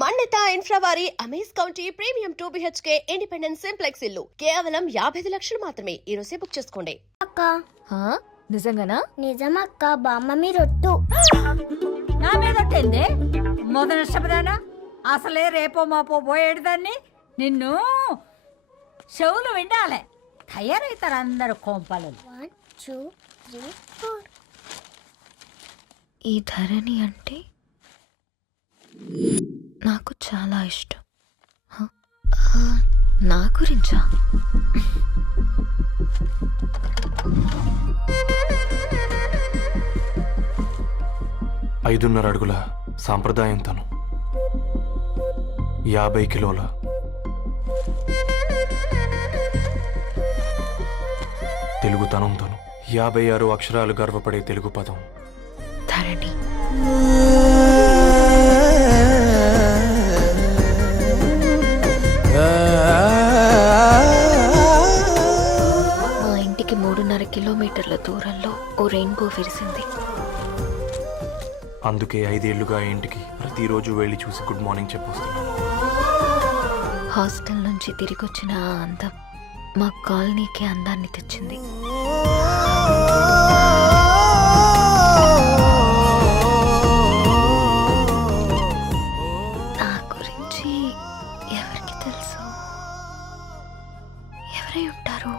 మన్నిత infra వారి amaze county premium 2 BHK independent simplex ఇల్లు కేవలం 55 లక్షలు మాత్రమే. ఈ రోజే బుక్ చేసుకోండి. అక్క నిజంగానా? నిజమక్క, బామ్మ మీరొట్టు. నా మీద ఒట్టేంది మొదటి శబ్దానా? అసలే రేపో మాపో పోయేడుదాన్ని. నిన్ను చెవులు వినాలే. తయారవుతారు అందరు కోంపలు. 1 2 3 4. ఈ ధరణి అంటే నాకు చాలా ఇష్టం. నా గురించా? ఐదున్నర అడుగుల సాంప్రదాయం తను, 50 కిలోల తెలుగుతనం తను, 56 అక్షరాలు గర్వపడే తెలుగు పదం ధరణి. మా ఇంటికి 3.5 కిలోమీటర్ల దూరంలో ఓ రెయిన్బో విరిసింది. అందుకే 5 ఏళ్లుగా ఇంటికి ప్రతిరోజు వెళ్ళి చూసి గుడ్ మార్నింగ్ చెప్పొస్తున్నాను. హాస్టల్ నుంచి తిరిగొచ్చిన ఆ అందం మా కాలనీకి అందాన్ని తెచ్చింది. నా గురించి ఎవరికి తెలుసు? ఎవరై ఉంటారు?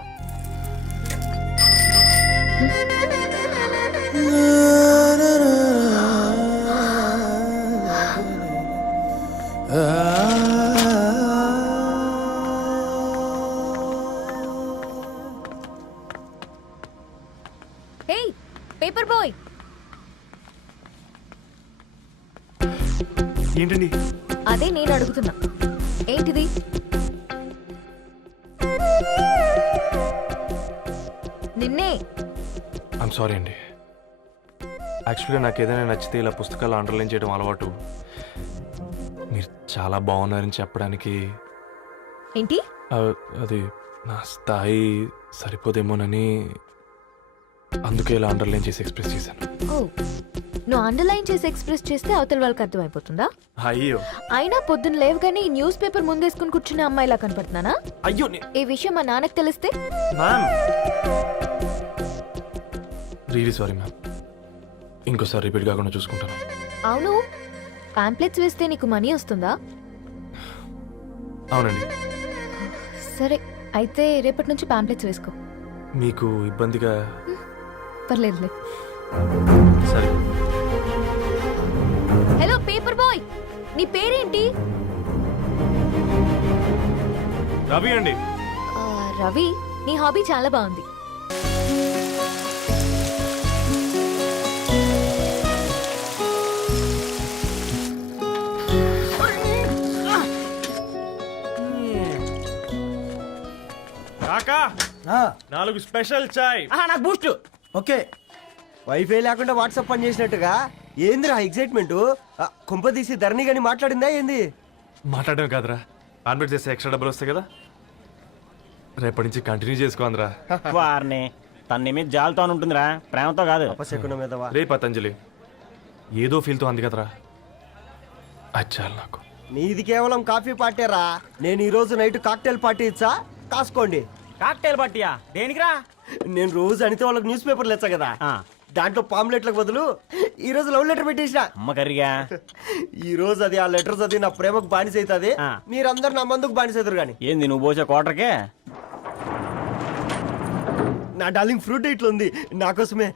హే పేపర్ బాయ్, ఏంటండి? అదే నేను అడుగుతున్నా. ఏంటిది? నిన్నే. ఐమ్ సారీ అండి. యాక్చువల్గా నాకు ఏదైనా నచ్చితే ఇలా పుస్తకాలు అండర్లైన్ చేయడం అలవాటు. మీరు చాలా బాగున్నారని చెప్పడానికి ఏంటి? అది నా స్థాయి సరిపోదేమోనని అందుకే ఇలా అండర్లైన్ చేసి ఎక్స్ప్రెస్ చేశాను. ఓ, నువ్వు అండర్లైన్ చేసి ఎక్స్ప్రెస్ చేస్తే అవతల వాళ్ళకి అర్థమైపోతుందా? అయ్యో, అయినా పొద్దున్న లేవగానే ఈ న్యూస్ పేపర్ ముందేసుకుని కూర్చునే అమ్మాయిలా కనపడుతున్నానా? అయ్యో ఈ విషయం మా నాన్నకి తెలిస్తే? Ma'am, really sorry ma'am. ఇంకోసారి రిపీట్ కాకుండా చూసుకుంటాను. అవును, పాంప్లెట్స్ వేస్తే నీకు మనీ వస్తుందా? అవునండి. సరే, అయితే రేపటి నుంచి పాంప్లెట్స్ వేసుకో. మీకు ఇబ్బందిగా? పర్లేదులే. సరే. హలో పేపర్ బాయ్, నీ పేరేంటి? రవి అండి. రవి, నీ హాబీ చాలా బాగుంది. కాకా, 4 స్పెషల్ చాయ్. నాకు బూస్ట్. ఓకే, వైఫై లేకుండా వాట్సాప్ పని చేసినట్టుగా ఏందిరా ఎగ్జైట్మెంట్? కుంప తీసి ధరణి గాని మాట్లాడిందా ఏంది? మాట్లాడడం కాదురా, కాన్వర్ట్ చేస్తే ఎక్స్ట్రా డబ్బులు వస్తాయి కదా, రేపటి నుంచి కంటిన్యూ చేసుకోందిరా. వారిని తన మీద జాలతో ఉంటుందిరా, ప్రేమతో కాదు. అపశకునం మీదవా? రే పతంజలి, ఏదో ఫీల్తో అంది కదరా, అచ్చాలి నాకు. నీది కేవలం కాఫీ పార్టీరా. నేను ఈ రోజు నైట్ కాక్టైల్ పార్టీ ఇచ్చా, కాసుకోండి. కాక్టైల్ పట్టియా దేనికిరా? నేను రోజు అనితే వాళ్ళకి న్యూస్ పేపర్లు ఇచ్చా కదా, దాంట్లో పాంప్లెట్లకు బదులు ఈ రోజు లవ్ లెటర్ పెట్టేసిన. అమ్మ కర్రీగా ఈ రోజు అది ఆ లెటర్ చదివి నా ప్రేమకు బానిస అవుతుంది. మీరందరు నా మందుకు బానిస అవుతారు. కానీ ఏంది నువ్వు పోసే క్వార్టర్కే? నా డార్లింగ్ ఫ్రూట్ ఇట్లా ఉంది నా కోసమే.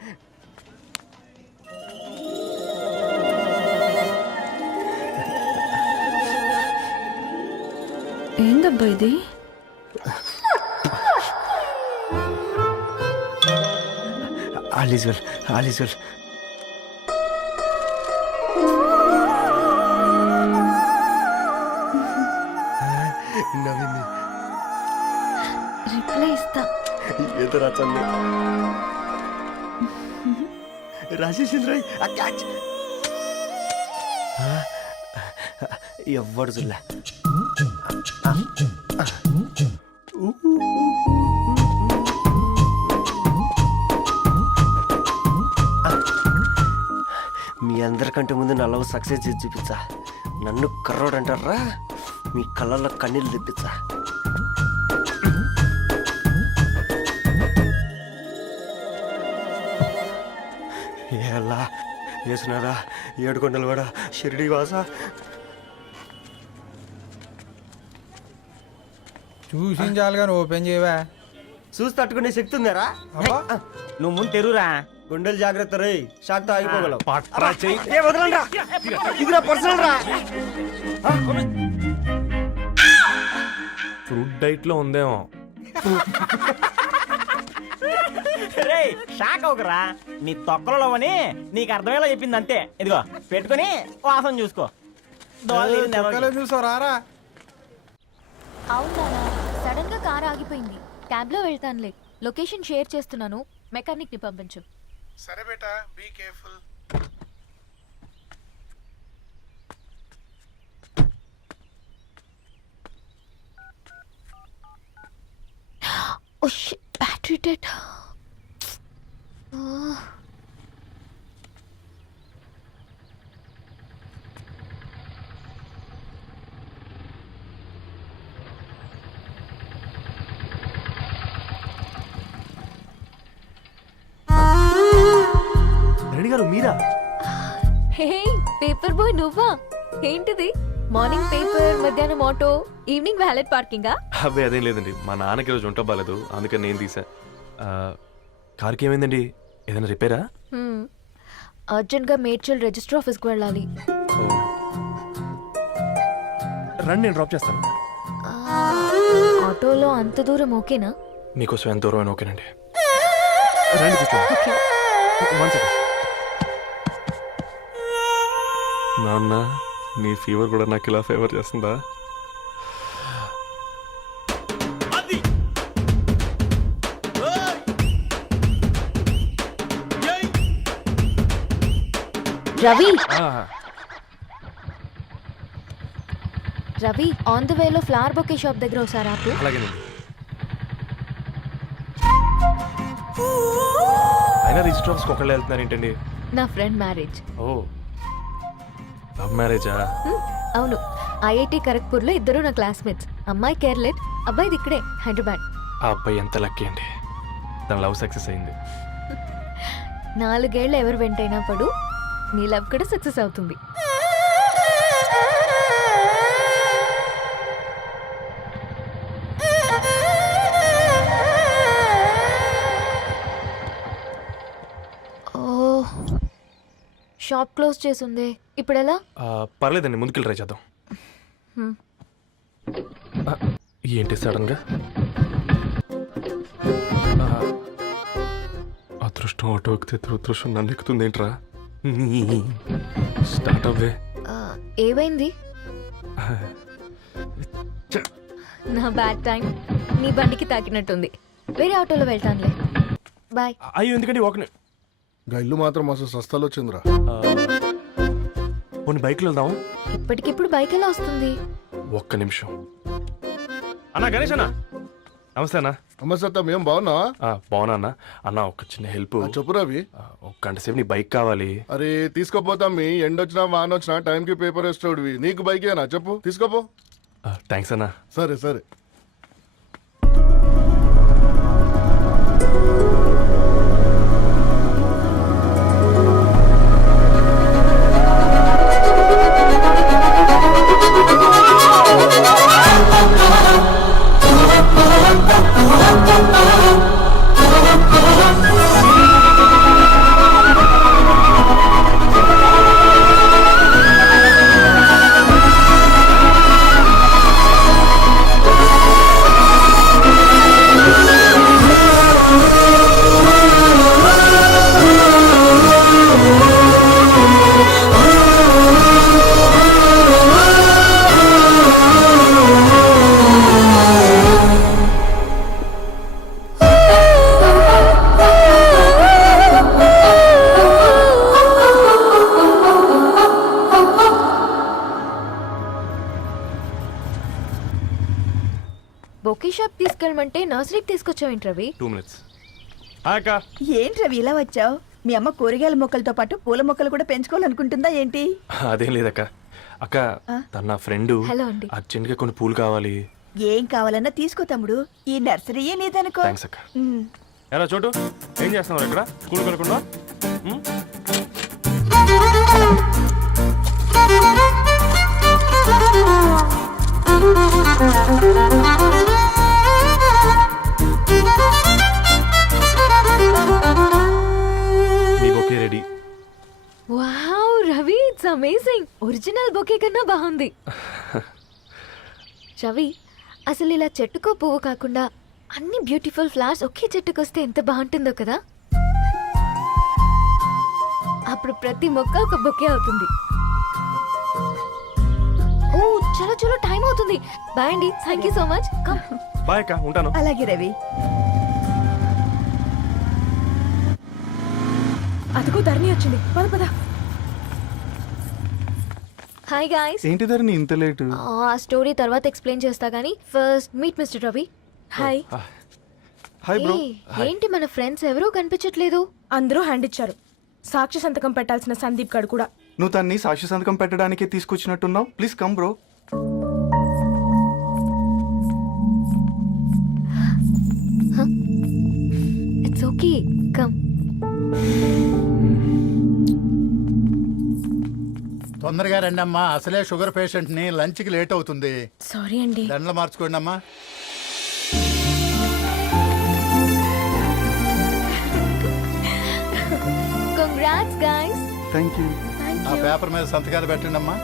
ఏందబ్బా ఇది? All is well, all is well. నవ్వింది. రిప్లై ఇస్తా. ఏదో రాచండి రాజేసింద్ర క్యాచ్. ఎవ్వడు చూడలే. మీ అందరికంటే ముందు నా లవ్ సక్సెస్ చేసి చూపించా. నన్ను కర్రోడు అంటారా? మీ కళ్ళల్లో కన్నీళ్ళు తెప్పించా. ఎలా వేసినారా ఏడుకొండలు కూడా షిరిడి వాస. చూసించాలి కానీ ఓపెన్ చేయవా? చూసి తట్టుకునే శక్తి ఉందారా? నువ్వు ముందు తెరురా. గుండెలు జాగ్రత్త రే, షాక్తో ఆగిపోగలవు. పట్రా చెయ్యి. ఏ వదలండ్రా, ఇది నా పర్సనల్ రా. ఫ్రూట్ డైట్ లో ఉందేమో. రే షాక్ అవకరా, నీ తొక్కలలో అని నీకు అర్థమయ్యేలా చెప్పింది అంతే. ఇదిగో పెట్టుకొని వాసన చూసుకో. చూసావు రారా? అవునా, సడన్ గా కార్ ఆగిపోయింది. క్యాబ్ లో వెళ్తానులే. లొకేషన్ షేర్ చేస్తున్నాను, మెకానిక్ ని పంపించు. సరే బేటా, be careful. Oh shit, battery dead. Reddy garu మీరా? హే, పేపర్ బాయ్ నువ్వా? ఏంటిది? మార్నింగ్ పేపర్, మధ్యాహ్నం ఆటో, ఈవినింగ్ వ్యాలెట్ పార్కింగా? అబ్బాయి అదేం లేదండి, మా నాన్నకి రోజు ఉంట బాగాలేదు, అందుకని నేను తీసా. కార్కి ఏమైందండి? ఏదైనా రిపేరా? అర్జెంట్ గా మేడ్చల్ రిజిస్టర్ ఆఫీస్కి వెళ్ళాలి. రండి, నేను డ్రాప్ చేస్తాను. ఆటోలో అంత దూరం ఓకేనా? మీకోసం ఎంత దూరం అయినా ఓకేనండి. రండి కూర్చోండి. One second. నాన్న, నీ ఫీవర్ కూడా నాకు ఇలా ఫేవర్ చేస్తుందా? రవి, రవి, ఆన్ ద వేలో ఫ్లవర్ బొకే షాప్ దగ్గర ఒకసారి ఆపు. అలాగేనండి. అయినా రిజిస్టర్ ఆఫీస్కి ఒకళ్ళు వెళ్తున్నారు ఏంటండి? నా ఫ్రెండ్ మ్యారేజ్. ఓ, లవ్ మ్యారేజా? అవును, ఐఐటి ఖరగ్పూర్లో ఇద్దరు నా క్లాస్మేట్స్. అమ్మాయి కేర్లెట్, అబ్బాయిది ఇక్కడే హైదరాబాద్. ఆ అబ్బాయి ఎంత లక్కీ అండి, తన లవ్ సక్సెస్ అయింది. 4 ఏళ్ళు ఎవరు వెంటైనా పడు, నీ లవ్ కూడా సక్సెస్ అవుతుంది. షాప్ క్లోజ్ చేసింది, ఇప్పుడు ఎలా? పర్లేదండి, ముందుకెళ్ళి ట్రై చేద్దాం. ఏంటి సడన్గా? అదృష్టం ఆటో ఎక్కితే దురదృష్టం నన్ను ఎక్కుతుంది ఏంట్రా? స్టార్ట్ అవ్వే. ఏమైంది? నా బ్యాడ్ టైం నీ బండికి తాకినట్టుంది. వేరే ఆటోలో వెళ్తానులే, బాయ్. అయ్యో, ఎందుకండి ఒక ఇల్లు మాత్రం మస్తు సస్తాలో వచ్చిందిరా. పోనీ బైక్లో వెళ్దాం. ఇప్పటికిప్పుడు బైక్ ఎలా వస్తుంది? ఒక్క నిమిషం. అన్నా, గణేష్ అన్న, నమస్తే అన్న. నమస్తే, ఏం బాగున్నావా? బాగున్నా అన్న. అన్న, ఒక చిన్న హెల్ప్. చెప్పు రవి. ఒక గంట సేపు నీ బైక్ కావాలి. అరే తీసుకోపోతాం, మీ ఎండొచ్చినా వాన వచ్చినా టైంకి పేపర్ వేస్తాడువి. నీకు బైకేనా చెప్పు, తీసుకోపో. థ్యాంక్స్ అన్న. సరే సరే. బొకే షాప్ తీసుకెళ్ళమంటే నర్సరీకి తీసుకొచ్చావేంటి రవి? 2 minutes. ఏంటి రవి ఇలా వచ్చావు? మీ అమ్మ కూరగాయల మొక్కలతో పాటు పూల మొక్కలు కూడా పెంచుకోవాలనుకుంటుందా ఏంటి? అదేం లేదక్క, అక్క తన నా ఫ్రెండ్ హలో అండి. అర్జెంట్గా కొన్ని పూలు కావాలి. ఏం కావాలన్నా తీసుకో తమ్ముడు, ఈ నర్సరీయే నీదనుకో. థ్యాంక్స్ అక్క. ఎలా చోటు ఏం చేస్తున్నావు ఇక్కడ స్కూల్ కనుకుండా? మీ bouquet ready. Wow Ravi, it's amazing. Original bouquet కన్నా బాగుంది. రవి, అసలు ఇలా చెట్టుకో పువ్వు కాకుండా అన్ని బ్యూటిఫుల్ ఫ్లవర్స్ ఒకే చెట్టుకు వస్తే ఎంత బాగుంటుందో కదా. అప్పుడు ప్రతి మొక్క ఒక బొకే అవుతుంది. ఓ చలో చలో, టైం అవుతుంది. బాయ్ అండి, thank you so much. Come. Bye అక్క, ఉంటాను. అలాగే రవి. అదిగో ధరణి వచ్చింది, పద పద. Hi guys. ఏంటి ధరణి ఇంత లేటు? ఆ స్టోరీ తర్వాత ఎక్స్ప్లెయిన్ చేస్తా గానీ first meet mister Ravi. Hi. Hi bro. ఏంటి మన ఫ్రెండ్స్ ఎవరూ కనిపించట్లేదు? అందరూ హ్యాండ్ ఇచ్చారు. సాక్షి సంతకం పెట్టాల్సిన సందీప్ గడు కూడా. నువ్వు తన్ని సాక్షి సంతకం పెట్టడానికే తీసుకొచ్చినట్టున్నావు. Please come bro. It's okay, come. తొందరగా రండి అమ్మా, అసలే షుగర్ పేషెంట్ ని, లంచ్ కి లేట్ అవుతుంది. సారీ అండి. దండలు మార్చుకోండి అమ్మా. Congrats guys. Thank you. ఆ పేపర్ మీద సంతకాలు పెట్టండి అమ్మా.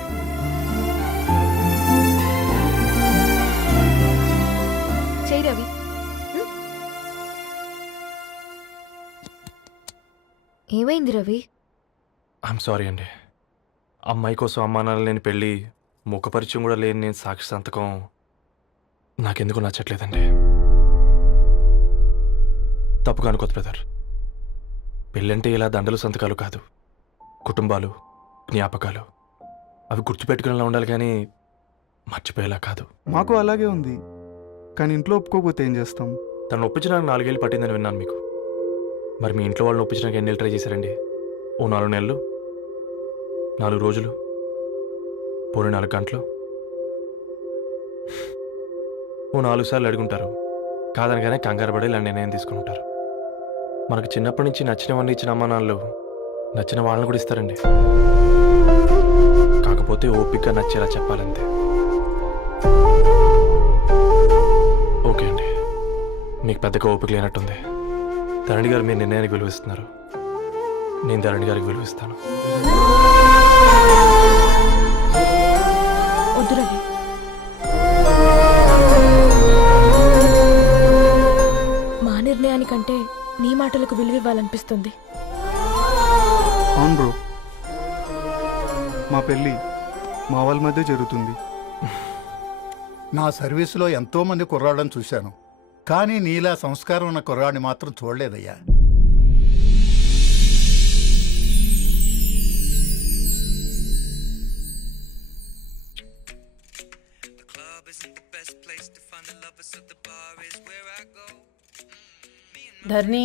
చెయ్ రవి. ఏమైంది రవి? ఐఎమ్ సారీ అండి. అమ్మాయి కోసం అమ్మా నాన్న లేని పెళ్ళి, ముఖపరిచయం కూడా లేని నేను సాక్షి సంతకం నాకెందుకు నచ్చట్లేదండి. తప్పుగా అనుకోదు బ్రదర్. పెళ్ళంటే ఇలా దండలు సంతకాలు కాదు, కుటుంబాలు, జ్ఞాపకాలు. అవి గుర్తుపెట్టుకునేలా ఉండాలి కానీ మర్చిపోయేలా కాదు. మాకు అలాగే ఉంది, కానీ ఇంట్లో ఒప్పుకోకపోతే ఏం చేస్తాం? తను ఒప్పించడానికి 4 ఏళ్ళు పట్టిందని విన్నాను మీకు. మరి మీ ఇంట్లో వాళ్ళని ఒప్పించడానికి ఎన్ని ఏళ్ళు ట్రై చేశారండి? ఓ 4 నెలలు, 4 రోజులు, పోనీ 4 గంటలు, ఓ 4 సార్లు అడుగుంటారు. కాదనగానే కంగారు పడి ఇలా నిర్ణయం తీసుకుని ఉంటారు. మనకు చిన్నప్పటి నుంచి నచ్చినవన్నీ ఇచ్చిన అమ్మానాళ్ళు నచ్చిన వాళ్ళని కూడా ఇస్తారండి. కాకపోతే ఓపికగా నచ్చేలా చెప్పాలంతే. ఓకే అండి, మీకు పెద్దగా ఓపిక లేనట్టుంది. ధరణి గారు మీ నిర్ణయానికి విలువిస్తున్నారు, నేను ధరణి గారికి విలువిస్తాను. వద్దు రవి. మా నిర్ణయానికంటే నీ మాటలకు విలువివ్వాలనిపిస్తుంది. అవును బ్రో, మా పెళ్ళి మా వాళ్ళ మధ్య జరుగుతుంది. నా సర్వీసులో ఎంతో మంది కుర్రాళ్ళని చూశాను, కానీ నీలా సంస్కారం ఉన్న కుర్రాడిని మాత్రం చూడలేదయ్యా. ధరణి,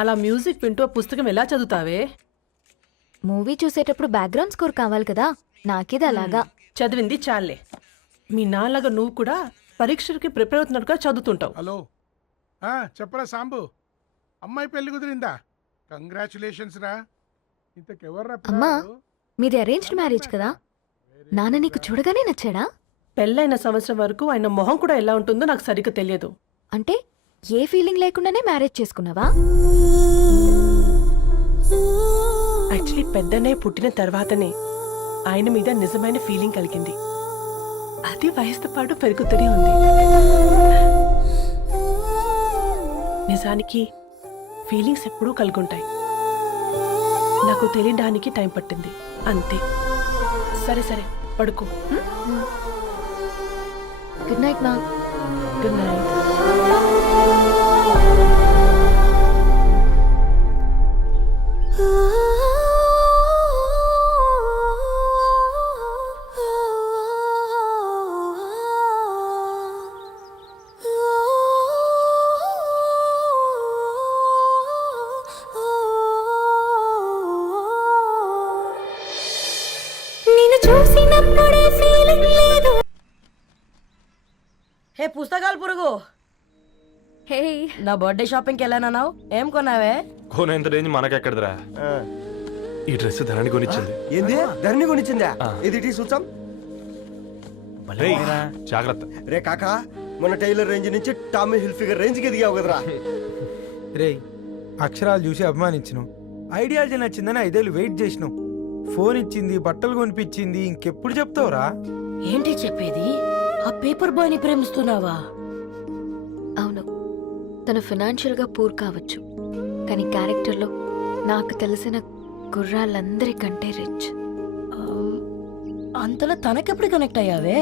అలా మ్యూజిక్ వింటూ ఆ పుస్తకం ఎలా చదువుతావే? మూవీ చూసేటప్పుడు బ్యాక్గ్రౌండ్ స్కోర్ కావాలి కదా, నాకిది అలాగా. చదివింది చాలే. మీ నాన్నగా నువ్వు కూడా పరీక్షలకి ప్రిపేర్ అవుతున్నట్టుగా చదువుతుంటావు. హలో, చెప్పరా సాంబు, అమ్మాయి పెళ్లి కుదిరిందా? కంగ్రాచులేషన్స్ రా. ఇంతకెవర్రా? అమ్మా, మీది అరేంజ్డ్ మ్యారేజ్ కదా, నాన్న నీకు చూడగానే నచ్చాడా? పెళ్ళైన సంవత్సరం వరకు ఆయన మొహం కూడా ఎలా ఉంటుందో నాకు సరిగ్గా తెలియదు. అంటే ఏ ఫీలింగ్ లేకుండానే మ్యారేజ్ చేసుకున్నావా? యాక్చువల్లీ పెద్దనే పుట్టిన తర్వాతనే ఆయన మీద నిజమైన ఫీలింగ్ కలిగింది. అది వయసుతో పాటు పెరుగుతూనే ఉంది. నిజానికి ఫీలింగ్స్ ఎప్పుడూ కలుగుంటాయి. నాకు తెలియడానికి టైం పట్టింది అంతే. సరే సరే, పడుకో. గుడ్ నైట్ మా. Good night. నిన్ను చూసినప్పుడు ఏ పుస్తకాలు పురుగు హే నా బర్త్డే షాపింగ్కి వెళ్ళానన్నావు ఏం కొన్నావే కోనేంత రేంజ్ మనకెక్కడదిరా. ఈ డ్రెస్ ధరణి కొనిచ్చింది. ఏంది ధరణి కొనిచ్చిందా? ఇది టీ సూచం. రేయ్, జాగ్రత్త. రే కాకా, మన టైలర్ రేంజ్ నుంచి టామీ హిల్ఫిగర్ రేంజ్ కి ఎదిగావు కదరా. రే అక్షరాలు చూసి అభిమానించను, ఐడియాలజీ నచ్చిందని 5 ఏళ్ళు వెయిట్ చేసినావు. ఫోన్ ఇచ్చింది, బట్టలు కొనిపించింది, ఇంకెప్పుడు చెప్తావురా? ఏంటి చెప్పేది? ఆ పేపర్ బాయ్ ని ప్రేమిస్తున్నావా? అవును, తను ఫినాన్షియల్గా పూర్ కావచ్చు, కానీ క్యారెక్టర్లో నాకు తెలిసిన గుర్రాలందరికంటే రిచ్. అంతలో తనకెప్పుడు కనెక్ట్ అయ్యావే?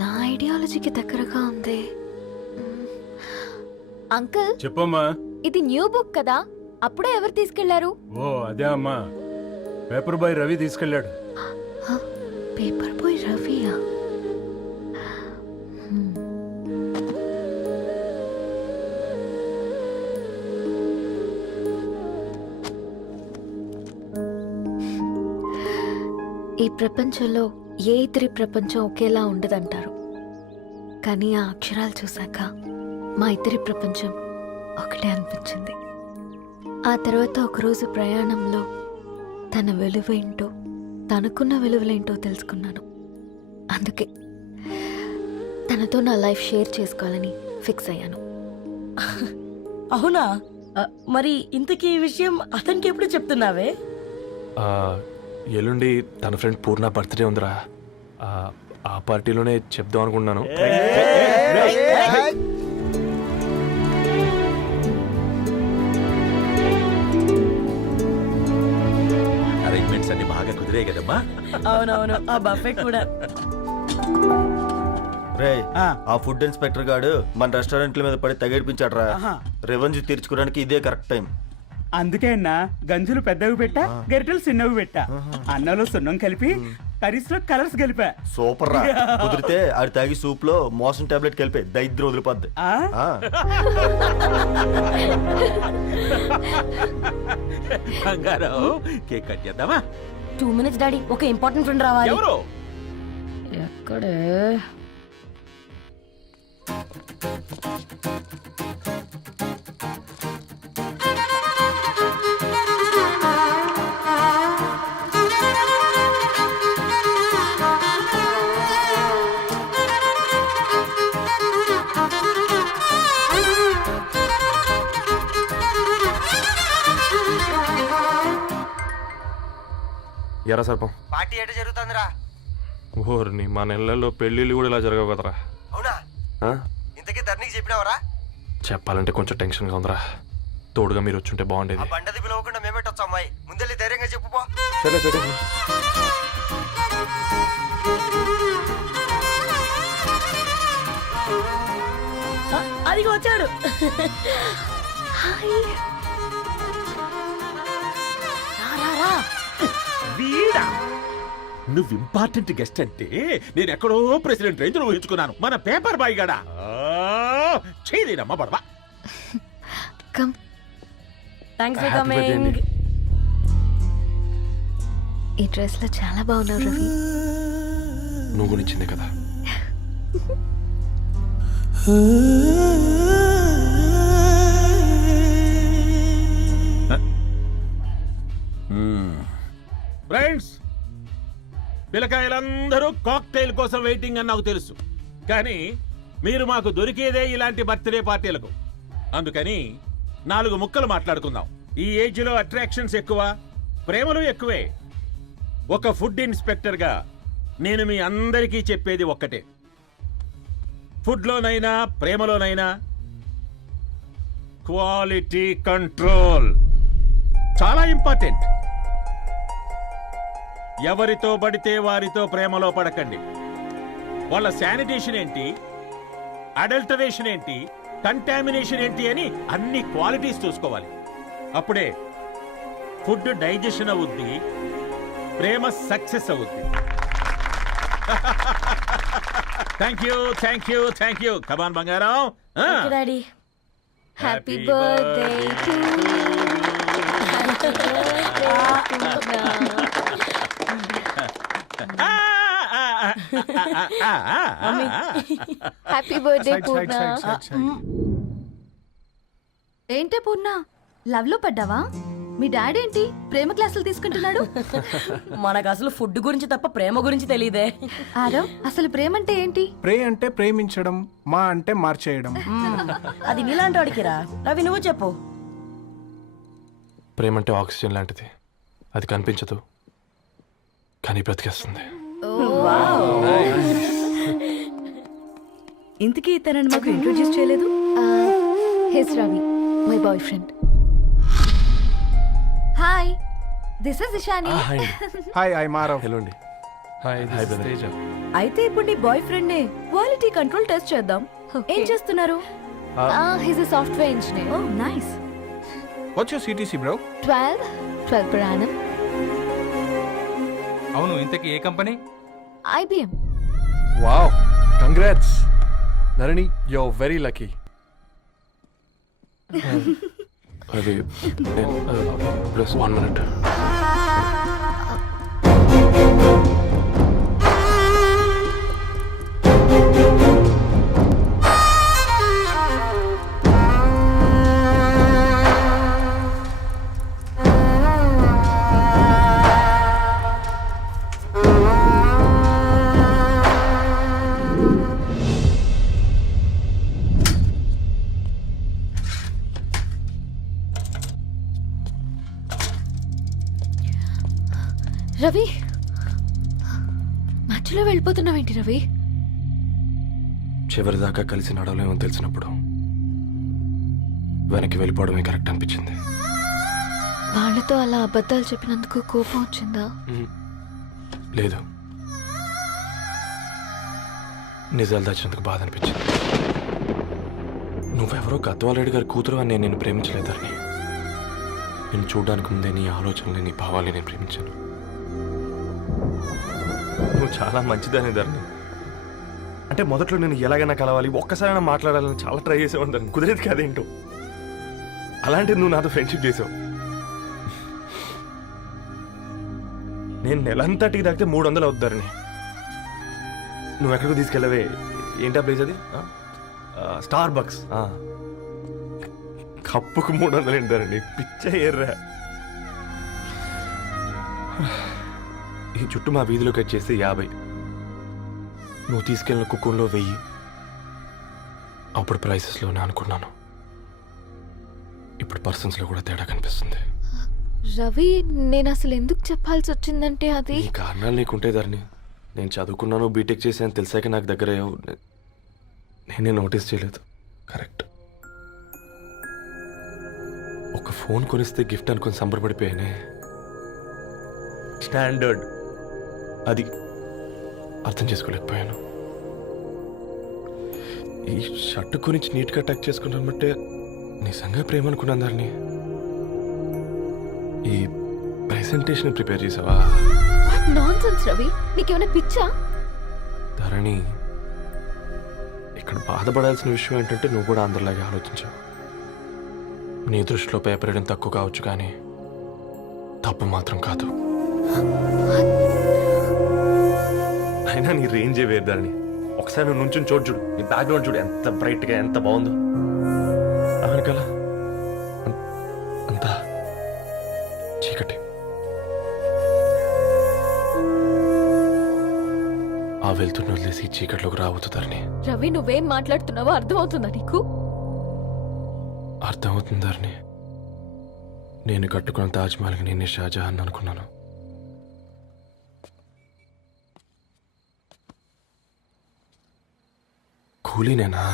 నా ఐడియాలజీకి దగ్గరగా ఉంది. అంకుల్ చెప్పమ్మా. ఇది న్యూ బుక్ కదా, అప్పుడే ఎవరు తీసుకెళ్లారు? ఓ అదే అమ్మా, పేపర్ బాయ్ రవి తీసుకెళ్ళాడు. పేపర్ బాయ్ రవియా? ఈ ప్రపంచంలో ఏ ఇద్దరి ప్రపంచం ఒకేలా ఉండదంటారు, కానీ ఆ అక్షరాలు చూశాక మా ఇద్దరి ప్రపంచం ఒకటే అనిపించింది. ఆ తర్వాత ఒకరోజు ప్రయాణంలో తన విలువ ఏంటో, తనకున్న విలువలేంటో తెలుసుకున్నాను. అందుకే తనతో నా లైఫ్ షేర్ చేసుకోవాలని ఫిక్స్ అయ్యాను. అవునా? మరి ఇంతకీ ఈ విషయం అతనికి ఎప్పుడు చెప్తున్నావే? ఎల్లుండి తన ఫ్రెండ్ పూర్ణ బర్త్డే ఉందిరా. ఆ పార్టీలోనే చెప్దాం అనుకున్నాను. అరేంజ్మెంట్స్ అన్ని బాగా కుదిరే కదమ్మా. అవునవును, ఆ బఫే కూడా. రే ఆ ఫుడ్ ఇన్స్పెక్టర్ గాడు మన రెస్టారెంట్ల మీద పడి తగేడిపించాడ్రా. రెవెన్యూ తీర్చుకోవడానికి ఇదే కరెక్ట్ టైం. అందుకే అన్న గంజులు పెద్దవి పెట్టా, గరిటెలు చిన్నవి పెట్టా. అన్నంలో సున్నం కలిపి కర్రీస్ లో కలర్స్ కలిపా. సూపర్ రా. కుదిరితే ఆడి తాగి సూప్ లో మోషన్ టాబ్లెట్ కలిపే దైద్యం వదిలిపోద్ది. బంగారం కేక్ కట్ చేద్దామా? 2 minutes డాడీ, ఒక ఇంపార్టెంట్ ఫ్రెండ్ రావాలి. ఎవరు? ఎక్కడే? ఎరా సర్పం, పార్టీ ఎట జరుగుతుందిరా? ఓర్ని మా నెలల్లో పెళ్ళిళ్ళు కూడా ఇలా జరగవు కదరా. అవునా? ఇంతకీ ధరణికి చెప్పినావరా? చెప్పాలంటే కొంచెం టెన్షన్గా ఉందిరా. తోడుగా మీరు వచ్చుంటే బాగుండేది. బండది పిలవకుండా మేమేటొచ్చా అమ్మాయి? ముందెళ్ళి ధైర్యంగా చెప్పుపో. సరే సరే. అదిగో వచ్చాడు. వీడా? నువ్వు ఇంపార్టెంట్ గెస్ట్ అంటే నేను ఎక్కడో ప్రెసిడెంట్ రేంజ్ లో ఊహించుకున్నాను. మన పేపర్ బాయ్ గడా చేయలేనమ్మా బడవా. Come. Thanks for Happy birthday coming. అండి. ఈ డ్రెస్ లో చాలా బాగున్నావు రవి. నువ్వు కొనిచ్చిందే కదా. ఫ్రెండ్స్, పిల్లకాయలందరూ కాక్టైల్ కోసం వెయిటింగ్ అని నాకు తెలుసు, కానీ మీరు మాకు దొరికేదే ఇలాంటి బర్త్డే పార్టీలకు. అందుకని 4 ముక్కలు మాట్లాడుకుందాం. ఈ ఏజ్ లో అట్రాక్షన్స్ ఎక్కువ, ప్రేమలు ఎక్కువే. ఒక ఫుడ్ ఇన్స్పెక్టర్ గా నేను మీ అందరికీ చెప్పేది ఒక్కటే, ఫుడ్లోనైనా ప్రేమలోనైనా క్వాలిటీ కంట్రోల్ చాలా ఇంపార్టెంట్. ఎవరితో పడితే వారితో ప్రేమలో పడకండి. వాళ్ళ శానిటేషన్ ఏంటి, అడల్టరేషన్ ఏంటి, కంటామినేషన్ ఏంటి అని అన్ని క్వాలిటీస్ చూసుకోవాలి. అప్పుడే ఫుడ్ డైజెషన్ అవుద్ది, ప్రేమ సక్సెస్ అవుద్ది. Thank you. కమాన్ బంగారం. Daddy, happy birthday to you. Happy birthday Purna. ఏంటే పూర్ణ లవ్ లో పడ్డావా? మీ డాడీ ఏంటి ప్రేమ క్లాసులు తీసుకుంటున్నాడు? మనకు అసలు ఫుడ్ గురించి తప్ప ప్రేమ గురించి తెలియదే. ఆరవ్, అసలు ప్రేమ అంటే ఏంటి? ప్రే అంటే ప్రేమించడం, మా అంటే మార్చేయడం. అది నీలాంటి వాడికిరా. రవి నువ్వు చెప్పు. ప్రేమ అంటే ఆక్సిజన్ లాంటిది. అది కనిపించదు కానీ బ్రతికేస్తుంది. ఇంతకీ తనని మాకు ఇంట్రొడ్యూస్ చేయలేదు. He's Ravi, my boyfriend. Hi, this is Ishani. Hi, I మారవ్. హలో అండి. హాయ్ తేజ. అయితే ఇప్పుడు నీ బాయ్ ఫ్రెండ్ నే క్వాలిటీ కంట్రోల్ టెస్ట్ చేద్దాం. ఏం చేస్తున్నారు? He's a software engineer. Oh nice. What's your CTC bro? 12 per annum. అవును, ఇంతకీ ఏ company? IBM. Wow, congrats Narani, you are very lucky. అది ప్లస్ 1 minute. రవి, మధ్యలో వెళ్ళిపోతున్నావేంటి రవి? చివరిదాకా కలిసి నడవలేమని తెలిసినప్పుడు వెనక్కి వెళ్ళిపోవడమే కరెక్ట్ అనిపించింది. వాళ్ళతో అలా అబద్ధాలు చెప్పినందుకు కోపం వచ్చిందా? లేదు, నిజాలు దాచినందుకు బాధ అనిపించింది. నువ్వెవరో గద్వాలరెడ్డి గారి కూతురు అని నేను ప్రేమించలేదని. నేను చూడడానికి ముందే నీ ఆలోచనలు, నీ భావాలు నేను ప్రేమించాను. నువ్వు చాలా మంచిదని ధరణి. అంటే మొదట్లో నేను ఎలాగైనా కలవాలి, ఒక్కసారైనా మాట్లాడాలని చాలా ట్రై చేసేవాడిని ధరణి. కుదిరేది కాదేంటో. అలాంటిది నువ్వు నాతో ఫ్రెండ్షిప్ చేసావు. నేను నెలంతటికి తాగితే 300 అవుతారని. నువ్వు ఎక్కడికి తీసుకెళ్ళవే? ఏంటా ప్లేస్ అది? Star bucks. కప్పుకు 300 ఏంటారండి, పిచ్చ ఎర్రా. ఈ చుట్టూ మా వీధిలోకి వచ్చేస్తే 50. నువ్వు తీసుకెళ్ళిన కుక్కర్లో 1000. అప్పుడు ప్రైసెస్లోనే అనుకున్నాను. ఇప్పుడు పర్సన్స్లో కూడా తేడా కనిపిస్తుంది. రవి, నేను అసలు ఎందుకు చెప్పాల్సి వచ్చిందంటే అది ఈ కారణాలు నీకుంటే ధరణి. నేను చదువుకున్నాను, బీటెక్ చేశాను తెలిసాక నాకు దగ్గర నేనే నోటీస్ చేయలేదు. కరెక్ట్. ఒక ఫోన్ కొనిస్తే గిఫ్ట్ అనుకుని సంబరపడిపోయానే. స్టాండర్డ్ అది అర్థం చేసుకోలేకపోయాను. ఈ షర్ట్ గురించి నీట్గా టక్ చేసుకున్నామంటే నిజంగా ప్రేమ అనుకున్నాను దాన్ని. ఈ ప్రెజెంటేషన్ ప్రిపేర్ చేసావా? నాన్సెన్స్ రవి, నీకేమైనా పిచ్చా? ధరణి, ఇక్కడ బాధపడాల్సిన విషయం ఏంటంటే నువ్వు కూడా అందరిలాగే ఆలోచించావు. నీ దృష్టిలో పేపర్ వేయడం తక్కువ కావచ్చు కానీ తప్పు మాత్రం కాదు. అయినా నీ రేంజే వేరు ధరణి. ఒకసారి నువ్వు నుంచుని చూడు, నీ బ్యాక్గ్రౌండ్ చూడు ఎంత బ్రైట్గా, ఎంత బాగుందో. వెనకాల అంతా చీకటి. ఆ వెళ్తున్న వదిలేసి చీకట్లోకి రాబోతుందని. రవి, నువ్వేం మాట్లాడుతున్నావో అర్థమవుతుందా నీకు? అర్థమవుతుందని. నేను కట్టుకున్న తాజ్మహల్కి నేనే షాజహాన్ అనుకున్నాను. కూలీనేనా?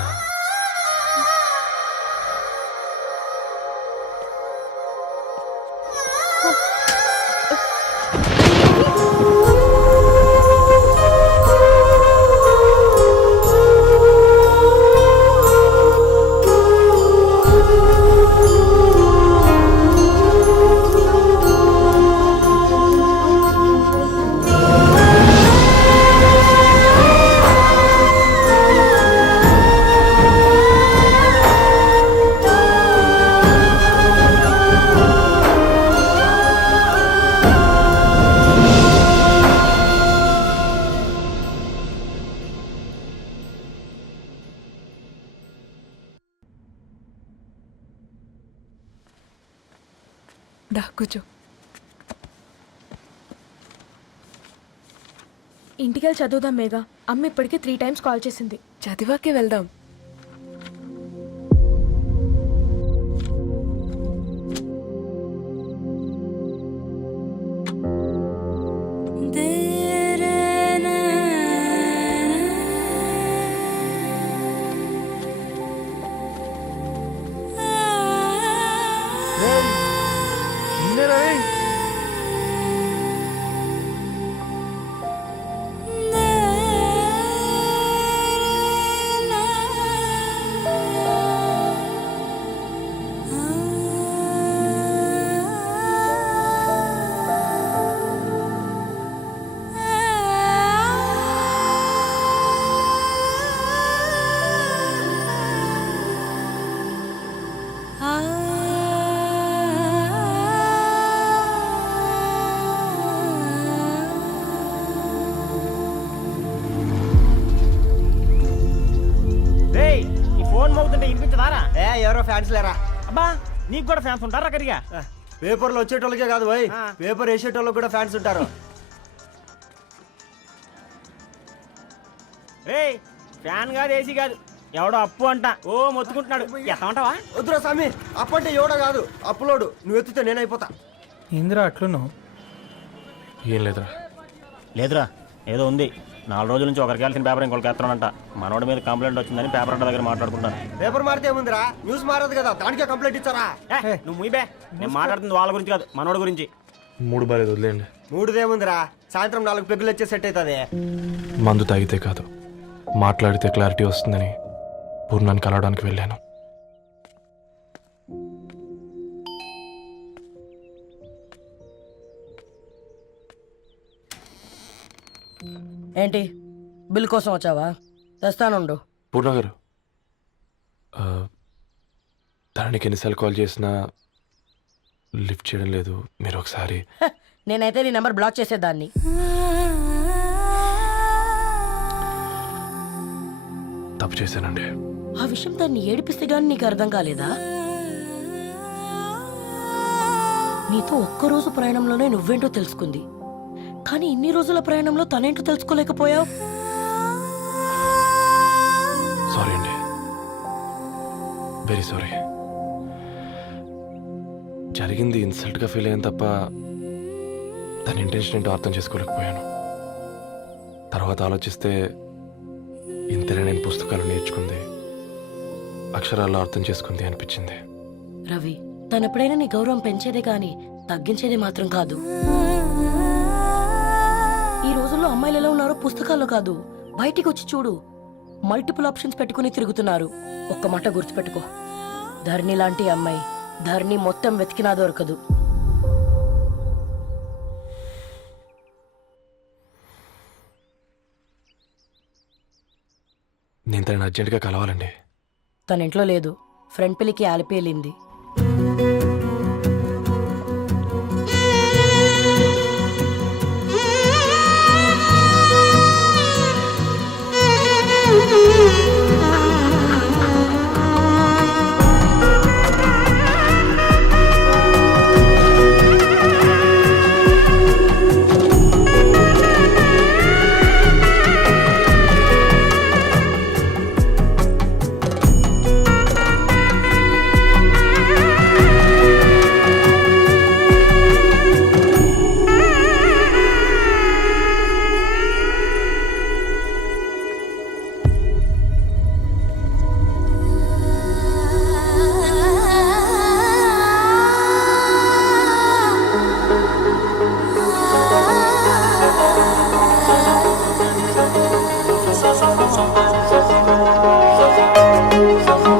దా కూర్చో. ఇంటికెళ్ళి చదువుదాం మేఘా. అమ్మ ఇప్పటికే 3 times కాల్ చేసింది. చదివాకే వెళ్దాం. రేయ్ ఈ ఫోన్ మోగుతుంటే వినిపించదారా? ఎవరో ఫ్యాన్స్ లేరా? అబ్బా నీకు కూడా ఫ్యాన్స్ ఉంటారా కరిగా? పేపర్లో వచ్చేటోళ్ళకే కాదు పోయి, పేపర్ వేసేటోళ్ళకి కూడా ఫ్యాన్స్ ఉంటారు. రేయ్ ఫ్యాన్ కాదు, ఏసీ కాదు, ఎవడో అప్పు అంట ఓ మొత్తుకుంటున్నాడు. ఎత్తమంటావా? వద్దురా స్వామి, అప్పు అంటే ఎవడో కాదు, అప్పులోడు. నువ్వు ఎత్తితే నేనైపోతా. ఇందిరా అట్లున్నావు? ఏం లేదురా. లేదురా, ఏదో ఉంది. 4 రోజుల నుంచి ఒకరికి వెళ్ళిన పేపర్ ఇంకొకరికి ఎత్తనంట. మనోడి మీద కంప్లైంట్ వచ్చిందని పేపర్ అంట దగ్గర మాట్లాడుకుంటాను. పేపర్ మారితే ఏముందిరా, న్యూస్ మారదు కదా, దానికే కంప్లైంట్ ఇచ్చారా? నువ్వు ముయ్యబే, నేను మాట్లాడుతుంది వాళ్ళ గురించి కాదు, మనోడి గురించి. మూడు బాలేదు, వదిలేండి. మూడుదేముందిరా, సాయంత్రం 4 పెగ్గులు వచ్చే సెట్ అవుతుంది. మందు తాగితే కాదు, మాట్లాడితే క్లారిటీ వస్తుందని పూర్ణాన్ని కలవడానికి వెళ్ళాను. ఏంటి బిల్ కోసం వచ్చావా? తెస్తానుండు. పూర్ణ గారు, తనకి ఎన్నిసార్లు కాల్ చేసినా లిఫ్ట్ చేయడం లేదు. మీరు ఒకసారి. నేనైతే నీ నెంబర్ బ్లాక్ చేసేదాన్ని. తప్పు చేశానండి. ఆ విషయం దాన్ని ఏడిపిస్తే గానీ నీకు అర్థం కాలేదా? నీతో ఒక్కరోజు ప్రయాణంలోనే నువ్వేంటో తెలుసుకుంది, కానీ ఇన్ని రోజుల ప్రయాణంలో తనేంటో తెలుసుకోలేకపోయావు. సారీ అండి, వెరీ సారీ. జరిగింది ఇన్సల్ట్గా ఫీల్ అయ్యాను తప్ప తన ఇంటెన్షన్ ఏంటో అర్థం చేసుకోలేకపోయాను. తర్వాత ఆలోచిస్తే ఇంతనే నేను పుస్తకాలు నేర్చుకుంది, అక్షరాల్లో అర్థం చేసుకుంది అనిపించింది. రవి, తనెప్పుడైనా నీ గౌరవం పెంచేదే కానీ తగ్గించేదే మాత్రం కాదు. ఈ రోజుల్లో అమ్మాయిలు ఎలా ఉన్నారో పుస్తకాల్లో కాదు, బయటికి వచ్చి చూడు. మల్టిపుల్ ఆప్షన్స్ పెట్టుకుని తిరుగుతున్నారు. ఒక్క మాట గుర్తుపెట్టుకో, ధరణి లాంటి అమ్మాయి ధరణి మొత్తం వెతికినా దొరకదు. నేను తనని అర్జెంటుగా కలవాలండి. తన ఇంట్లో లేదు, ఫ్రెండ్ పెళ్లికి ఆలిపేలింది.